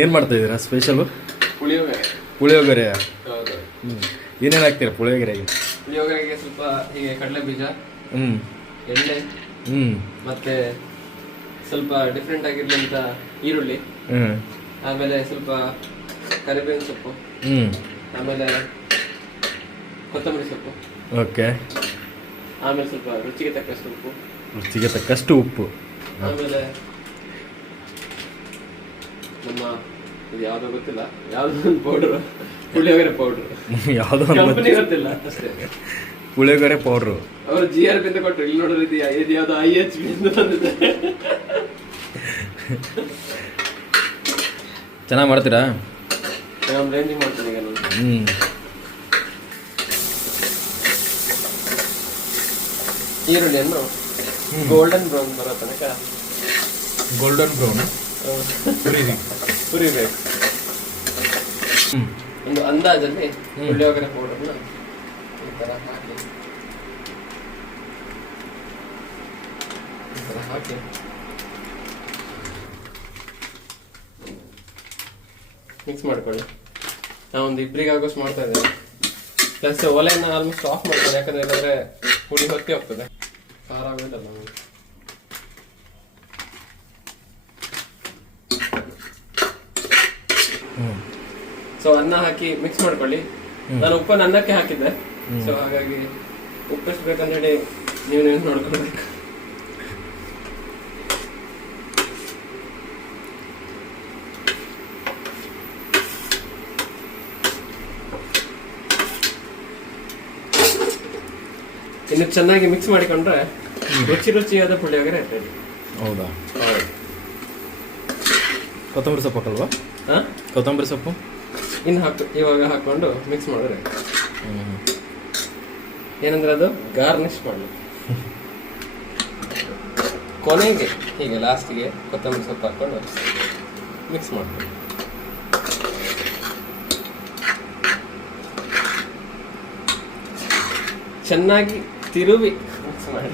ಏನು ಮಾಡ್ತಾ ಇದ್ದೀರಾ ಸ್ಪೆಷಲು? ಪುಳಿಯೋಗರೆ. ಏನೇನು ಹಾಕ್ತೀರಾ ಪುಳಿಯೋಗರೆಗೆ? ಪುಳಿಯೋಗರೆಗೆ ಸ್ವಲ್ಪ ಹೀಗೆ ಕಡಲೆ ಬೀಜ, ಎಣ್ಣೆ, ಮತ್ತೆ ಸ್ವಲ್ಪ ಡಿಫ್ರೆಂಟ್ ಆಗಿರ್ಲಿ ಅಂತ ಈರುಳ್ಳಿ, ಆಮೇಲೆ ಸ್ವಲ್ಪ ಕರಿಬೇವಿನ ಸೊಪ್ಪು, ಆಮೇಲೆ ಕೊತ್ತಂಬರಿ ಸೊಪ್ಪು, ಓಕೆ, ಆಮೇಲೆ ಸ್ವಲ್ಪ ರುಚಿಗೆ ತಕ್ಕಷ್ಟು ಉಪ್ಪು, ಆಮೇಲೆ ನಮ್ಮ ಇದು ಯಾವುದೋ ಗೊತ್ತಿಲ್ಲ, ಯಾವುದೋ ಒಂದು ಪೌಡರ್, ಪುಳಿಯೋಗರೆ ಪೌಡರ್, ಯಾವುದೋ ಕಂಪನಿ ಗೊತ್ತಿಲ್ಲ ಅಷ್ಟೇ. ಪುಳಿಯೋಗರೆ ಪೌಡ್ರು ಅವರು GRP ಅಂತ ಕೊಟ್ಟರು. ಇಲ್ಲಿ ನೋಡೋದು ಇದು ಯಾವ್ದೋ IHB ಅಂತ ಬಂದಿದೆ. ಚೆನ್ನಾಗಿ ಮಾಡ್ತೀರಾ? ರೇಂಜಿಂಗ್ ಮಾಡ್ತೀನಿ ಈಗ ನಾನು. ಈರುಳ್ಳಿಯನ್ನು ಗೋಲ್ಡನ್ ಬ್ರೌನ್ ಬರೋ ತನಕ ಹುರಿಬೇಕು. ಒಂದು ಅಂದಾಜಲ್ಲಿ ಪುಳಿಯೋಗರೆ ಪೌಡರ್ನ ಈ ಥರ ಹಾಕಿ ಮಿಕ್ಸ್ ಮಾಡ್ಕೊಳ್ಳಿ. ನಾವೊಂದು ಇಬ್ಬರಿಗೆ ಆಗೋಷ್ಟು ಮಾಡ್ತಾ ಇದ್ದೇವೆ. ಪ್ಲಸ್ ಒಲೆನ ಆಲ್ಮೋಸ್ಟ್ ಆಫ್ ಮಾಡ್ತಾರೆ, ಯಾಕಂದ್ರೆ ಇಲ್ಲಾಂದ್ರೆ ಪುಡಿ ಹೊತ್ತಿ ಹೋಗ್ತದೆ, ಖಾರ ಆಗೋದಲ್ಲ. ಸೊ ಅನ್ನ ಹಾಕಿ ಮಿಕ್ಸ್ ಮಾಡ್ಕೊಳ್ಳಿ. ನಾನು ಉಪ್ಪನ್ನು ಅನ್ನಕ್ಕೆ ಹಾಕಿದ್ದೆ, ಸೊ ಹಾಗಾಗಿ ಉಪ್ಪು ಎಷ್ಟು ಬೇಕಂತ ಹೇಳಿ ನೀವು ನೋಡ್ಕೊಳ್ಬೇಕು. ಇನ್ನು ಚೆನ್ನಾಗಿ ಮಿಕ್ಸ್ ಮಾಡಿಕೊಂಡ್ರೆ ರುಚಿಯಾದ ಪುಳಿಯೋಗರೆ ರೆಡಿ. ಹೌದಾ? ಕೊತ್ತಂಬರಿ ಸೊಪ್ಪು ಹಾಕಲ್ವಾ? ಕೊತ್ತಂಬರಿ ಸೊಪ್ಪು ಇನ್ನು ಇವಾಗ ಹಾಕೊಂಡು ಮಿಕ್ಸ್ ಮಾಡಿದ್ರೆ ಏನಂದ್ರೆ ಅದು ಗಾರ್ನಿಶ್ ಮಾಡಲಿಕ್ಕೆ. ಕೊನೆಗೆ ಹೀಗೆ ಲಾಸ್ಟಿಗೆ ಕೊತ್ತಂಬರಿ ಸೊಪ್ಪು ಹಾಕೊಂಡು ಮಿಕ್ಸ್ ಮಾಡ್ತೀವಿ. ಚೆನ್ನಾಗಿ ತಿರುವಿ ಮಿಕ್ಸ್ ಮಾಡಿ